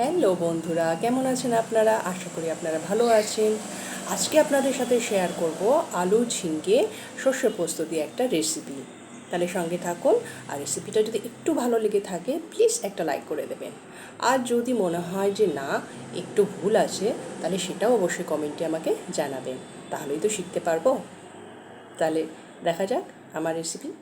Hello বন্ধুরা, কেমন আছেন আপনারা? আশা করি আপনারা ভালো আছেন। আজকে আপনাদের সাথে শেয়ার করব আলু ঝিঙ্গে সর্ষে পোস্ত দিয়ে একটা রেসিপি। তাহলে সঙ্গে থাকুন। আর রেসিপিটা যদি একটু ভালো লেগে থাকে প্লিজ একটা লাইক করে দেবেন। আর যদি মনে হয় যে না, একটু ভুল আছে, তাহলে সেটাও অবশ্যই কমেন্টে আমাকে জানাবেন। তাহলেই তো শিখতে পারবো। তাহলে দেখা যাক আমার রেসিপি।